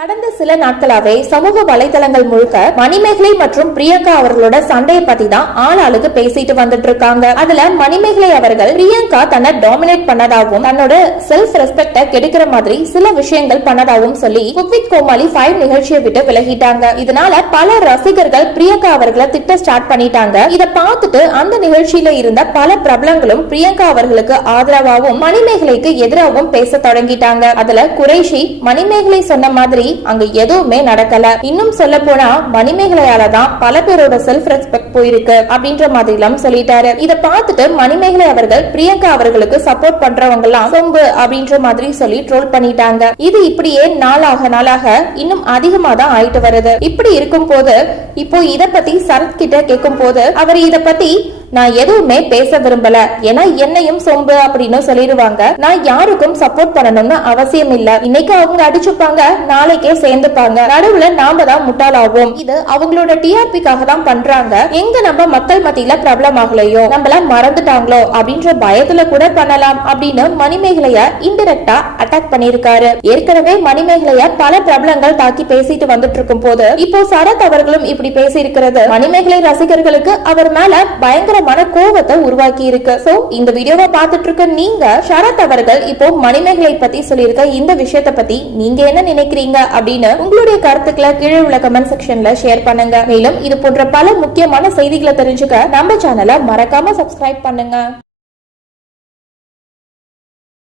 கடந்த சில நாட்களாவே சமூக வலைதளங்கள் முழுக்க மணிமேகலை மற்றும் பிரியங்கா அவர்களோட சண்டையை பத்தி தான் ஆளாளுக்கு பேசிட்டு வந்துட்டு இருக்காங்க. அதுல மணிமேகலை அவர்கள் பிரியங்கா தன்னை டாமினேட் பண்ணதாகவும் தன்னோட செல்ஃப் ரெஸ்பெக்ட கெடுக்கிற மாதிரி சில விஷயங்கள் பண்ணதாகவும் சொல்லி குக்வித் கோமாளி ஃபைவ் நிகழ்ச்சியை விட்டு விலகிட்டாங்க. இதனால பல ரசிகர்கள் பிரியங்கா அவர்களை திட்ட ஸ்டார்ட் பண்ணிட்டாங்க. இத பார்த்துட்டு அந்த நிகழ்ச்சியில இருந்த பல பிரபலங்களும் பிரியங்கா அவர்களுக்கு ஆதரவாகவும் மணிமேகலைக்கு எதிராகவும் பேச தொடங்கிட்டாங்க. அதுல குறைஷி மணிமேகலை சொன்ன மாதிரி அங்க எதுவுமே நடக்கல. இன்னும் சொல்ல போனா மணிமேகலையால தான் பல பேரோட செல்ஃப் ரெஸ்பெக்ட் போயிருக்கு அப்படின்ற மாதிரி எல்லாம் சொல்லிட்டாரு. இத பார்த்துட்டு மணிமேகலை அவர்கள் பிரியங்கா அவர்களுக்கு சப்போர்ட் பண்றவங்க எல்லாம் சொம்பு அப்படின்ற மாதிரி சொல்லி ட்ரோல் பண்ணிட்டாங்க. இது இப்படியே நாளாக நாளாக இன்னும் அதிகமா தான் ஆயிட்டு வருது. இப்படி இருக்கும் போது இப்போ இத பத்தி சரத் கிட்ட கேட்கும் போது அவர் இத பத்தி நான் எதுவுமே பேச விரும்பல. ஏன்னா என்னையும் சொம்பு அப்படின்னு சொல்லிடுவாங்க. நான் யாருக்கும் சப்போர்ட் பண்ணணும்னு அவசியம் இல்ல. இன்னைக்கு அவங்க அடிச்சுப்பாங்க நாளைக்கே சேர்ந்துப்பாங்க. நடுவுல நாம தான் முட்டாளாவோம் இது அவங்களோட டிஆர்பிக்காக தான் பண்றாங்க. எங்க நம்ம மக்கள் மத்தியில பிரபலம் ஆகலையோ? நம்மள மறந்துட்டாங்களோ? அப்படின்ற பயத்துல கூட பண்ணலாம் அப்படின்னு மணிமேகலைய இன்டெரக்டா அட்டாக் பண்ணிருக்காரு ஏற்கனவே மணிமேகலைய பல பிரபலங்கள் தாக்கி பேசிட்டு வந்துட்டு இருக்கும் போது இப்போ சரத் அவர்களும் இப்படி பேசி இருக்கிறது மணிமேகலை ரசிகர்களுக்கு அவர் மேல பயங்கரமான கோவத்தை உருவாக்கி இருக்கு. சோ இந்த வீடியோவை பார்த்துட்டு இருக்க நீங்க சரத் அவர்கள் இப்போ மணிமேகலை பத்தி சொல்லியிருக்க இந்த விஷயத்த பத்தி நீங்க என்ன நினைக்கிறீங்க அப்படின்னு உங்களுடைய கருத்துக்களை கீழே உள்ள கமெண்ட் செக்ஷன்ல ஷேர் பண்ணுங்க. மேலும் இது போன்ற பல முக்கியமான செய்திகளை தெரிஞ்சுக்க நம்ம சேனலை மறக்காம சப்ஸ்கிரைப் பண்ணுங்க.